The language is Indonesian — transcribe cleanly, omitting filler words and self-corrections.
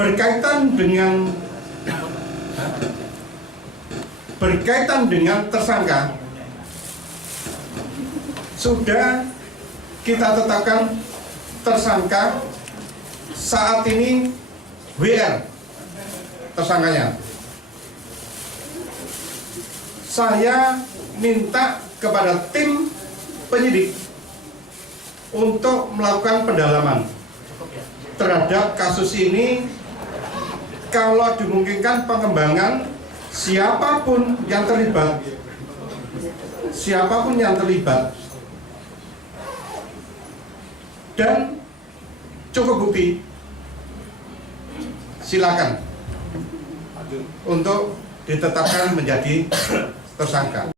berkaitan dengan tersangka, sudah kita tetapkan tersangka saat ini WR tersangkanya. Saya minta kepada tim penyidik untuk melakukan pendalaman terhadap kasus ini. Kalau dimungkinkan pengembangan siapapun yang terlibat, dan cukup bukti, silakan untuk ditetapkan menjadi tersangka.